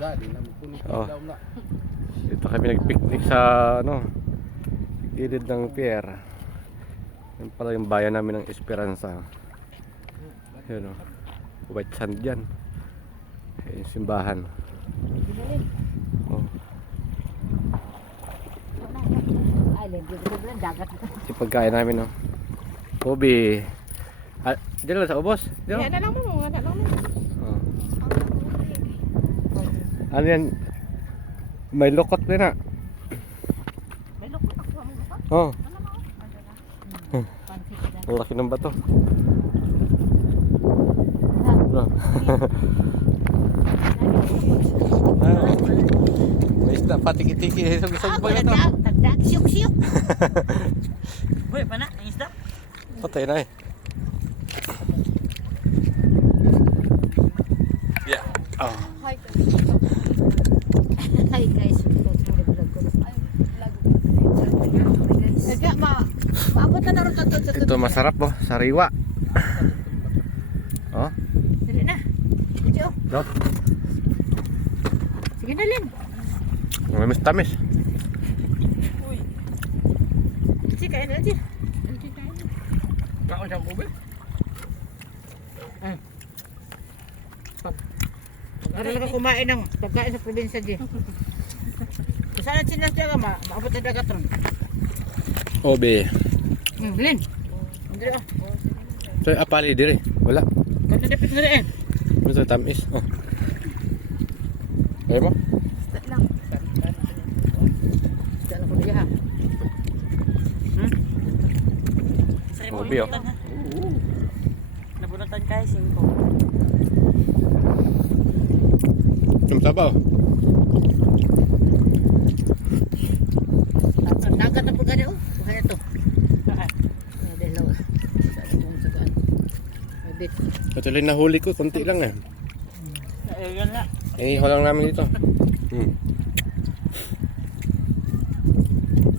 Oh. Dito kami nagpicnic sa gilid ng pier. Yan pala yung bayan namin ng Esperanza. Yun o. White sand dyan. Yung simbahan. Oh. Yung pagkain namin o. Kobe. Diyan lang sa ubos? Yan na lang mo. Oh. Ano yan? May lokot din na. May lukot ako mo ba? Oh. Ang laki ng bato. May isda pa, tiki-tiki. Isog-isog pa ito. Tagdag, siyok-siyok. Boy, pa na, ang isda. Patay na eh. Yeah. Oh. Hi guys. Hi guys. Maabot na naroon ito. Ito masarap oh, sariwa. Oh. Dili na. Dito. Dok. Sige na Lin. Tamis. Uy. Sige, kain na Lin. Kau jam ube? Para ka kumain ng pagkain sa probinsya di. Sana chinas jaga maabot na dagat ron. Obe. Lin. Dili ah. So apali dire. Wala. Kada dapat na rin. Ito tamis. Oh. Kaya mo? Start lang. Start lang ko diha. Obe oh. Nabunatan kay 5. Sabaw. Dagat na po gani oh. Kaya to. Delaw. Sa kung sagaan. Mabit. Patuloy na huli ko, konti lang eh. Yan na. Iho lang namin dito.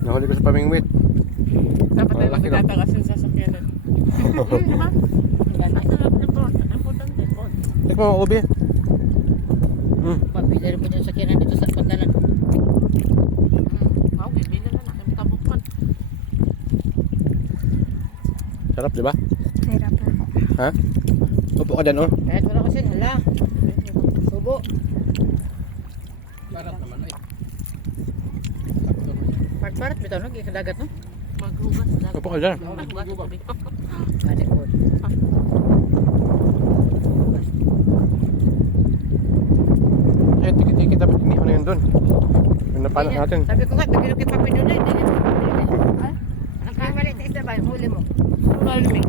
Nahuli ko sa pamingwit. Dapat tayo laki na. magtatagasin sa sakyanan. Tikman mo, Obe. Pabili rin po niya sa kinan dito sa pandalan. Okay, bina na na. Ang tabukman. Sarap, di ba? Sarap po. Ha? Upo ka dyan, oh. Kahit wala kasi, hala. Subo. Parat naman ay. Part-part, bitaw no? Ikadagat no? Maghugas na. Upo ka dyan. Maghugas kami. Kani po. Eh, tiki-tiki dapat iniho na yun doon. Yung napanak natin. Sabi ko nga, bigyan ko pa pinunay. Ang kaya mali, isda ba? Huli mo. Malamig.